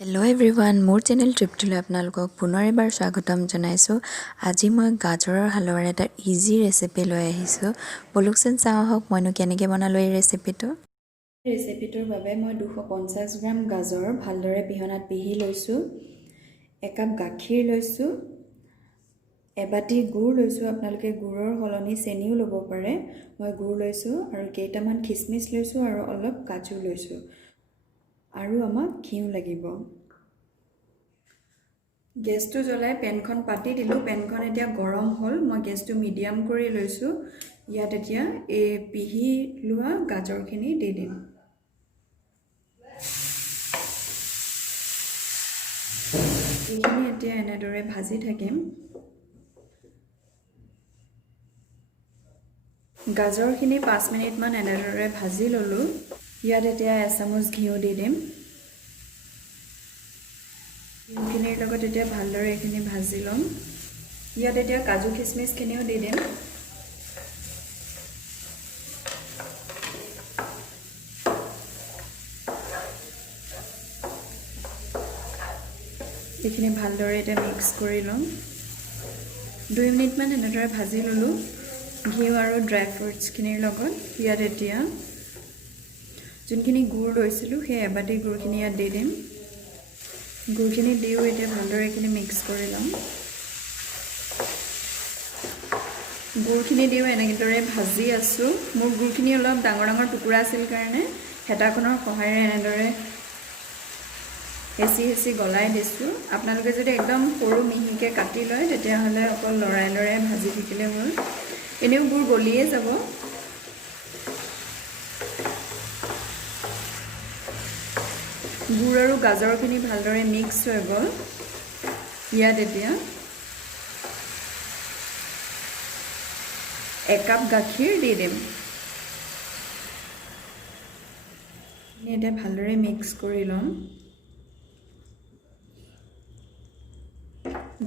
Hello' everyone, মোৰ channel ট্ৰিপটোলৈ আপোনালোকক পুনৰ এবাৰ স্বাগতম জনাইছোঁ। আজি মই গাজৰৰ হালোৱাৰ এটা ইজি ৰেচিপি লৈ আহিছোঁ। বলকচোন চাওঁ আহক মইনো কেনেকৈ বনালোঁ এই ৰেচিপিটো। ৰেচিপিটোৰ বাবে মই 250 গ্ৰাম গাজৰ ভালদৰে পিহনাত পিহি লৈছোঁ। একাপ গাখীৰ লৈছোঁ, এবাটি গুড় লৈছোঁ। আপোনালোকে গুড়ৰ সলনি চেনিও ল'ব পাৰে। মই গুড় লৈছোঁ আৰু কেইটামান খিচমিচ লৈছোঁ আৰু অলপ কাজু লৈছোঁ। আৰু আমাক ঘিউ লাগিব। গেছটো জ্বলাই পেনখন পাতি দিলোঁ। পেনখন এতিয়া গৰম হ'ল। মই গেছটো মিডিয়াম কৰি লৈছোঁ। ইয়াত এতিয়া এই পিহি লোৱা গাজৰখিনি দি দিম। এইখিনি এতিয়া এনেদৰে ভাজি থাকিম। গাজৰখিনি 5 মিনিটমান এনেদৰে ভাজি ল'লোঁ। ইয়াত এতিয়া এচামুচ ঘিউ দি দিম। ঘিউখিনিৰ লগত এতিয়া ভালদৰে এইখিনি ভাজি ল'ম। ইয়াত এতিয়া কাজু খিচমিচখিনিও দি দিম। এইখিনি ভালদৰে এতিয়া মিক্স কৰি ল'ম। 2 মিনিটমান এনেদৰে ভাজি ল'লোঁ ঘিউ আৰু ড্ৰাই ফ্ৰুটছখিনিৰ লগত। ইয়াত এতিয়া যোনখিনি গুড় লৈছিলোঁ সেই এবাটি গুড়খিনি ইয়াত দি দিম। গুড়খিনি দিও এতিয়া ভালদৰে এইখিনি মিক্স কৰি ল'ম। গুড়খিনি দিও এনেদৰে ভাজি আছোঁ। মোৰ গুড়খিনি অলপ ডাঙৰ ডাঙৰ টুকুৰা আছিল কাৰণে হেতাখনৰ সহায়েৰে এনেদৰে হেঁচি হেঁচি গলাই দিছোঁ। আপোনালোকে যদি একদম সৰু মিহিকৈ কাটি লয় তেতিয়াহ'লে অকল লৰাই লৰাই ভাজি থাকিলে হ'ল। এনেও গুড় গলিয়ে যাব। গুড় আৰু গাজৰখিনি ভালদৰে মিক্স হৈ গ'ল। ইয়াত এতিয়া একাপ গাখীৰ দি দিম। এতিয়া ভালদৰে মিক্স কৰি ল'ম।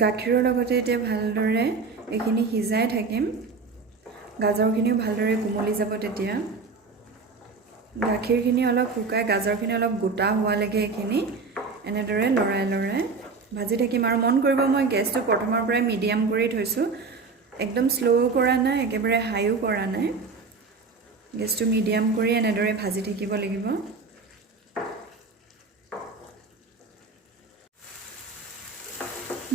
গাখীৰৰ লগতে এতিয়া ভালদৰে এইখিনি সিজাই থাকিম। গাজৰখিনিও ভালদৰে কোমলি যাব। তেতিয়া গাখীৰখিনি অলপ শুকাই গাজৰখিনি অলপ গোটা হোৱালৈকে এইখিনি এনেদৰে লৰাই লৰাই ভাজি থাকিম। আৰু মন কৰিব মই গেছটো প্ৰথমৰ পৰাই মিডিয়াম কৰি থৈছোঁ। একদম শ্ল' কৰা নাই, একেবাৰে হাইও কৰা নাই। গেছটো মিডিয়াম কৰি এনেদৰে ভাজি থাকিব লাগিব।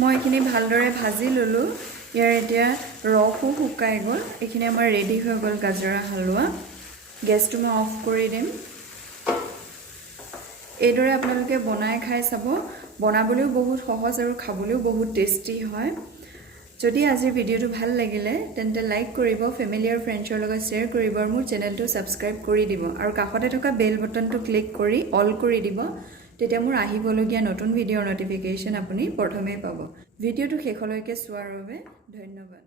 মই এইখিনি ভালদৰে ভাজি ল'লোঁ। ইয়াৰ এতিয়া ৰসো শুকাই গ'ল। এইখিনি আমাৰ ৰেডি হৈ গ'ল গাজৰৰ হালোৱা। গেছটো মই অফ কৰি দিম। এইদৰে আপোনালোকে বনাই খাই চাব। বনাবলৈও বহুত সহজ আৰু খাবলৈও বহুত টেষ্টি হয়। যদি আজিৰ ভিডিঅ'টো ভাল লাগিলে তেন্তে লাইক কৰিব, ফেমিলি আৰু ফ্ৰেণ্ডছৰ লগত শ্বেয়াৰ কৰিব আৰু মোৰ চেনেলটো ছাবস্ক্ৰাইব কৰি দিব। আৰু কাষতে থকা বেল বটনটো ক্লিক কৰি অল কৰি দিব। তেতিয়া মোৰ আহিবলগীয়া নতুন ভিডিঅ'ৰ নটিফিকেশ্যন আপুনি প্ৰথমেই পাব। ভিডিঅ'টো শেষলৈকে চোৱাৰ বাবে ধন্যবাদ।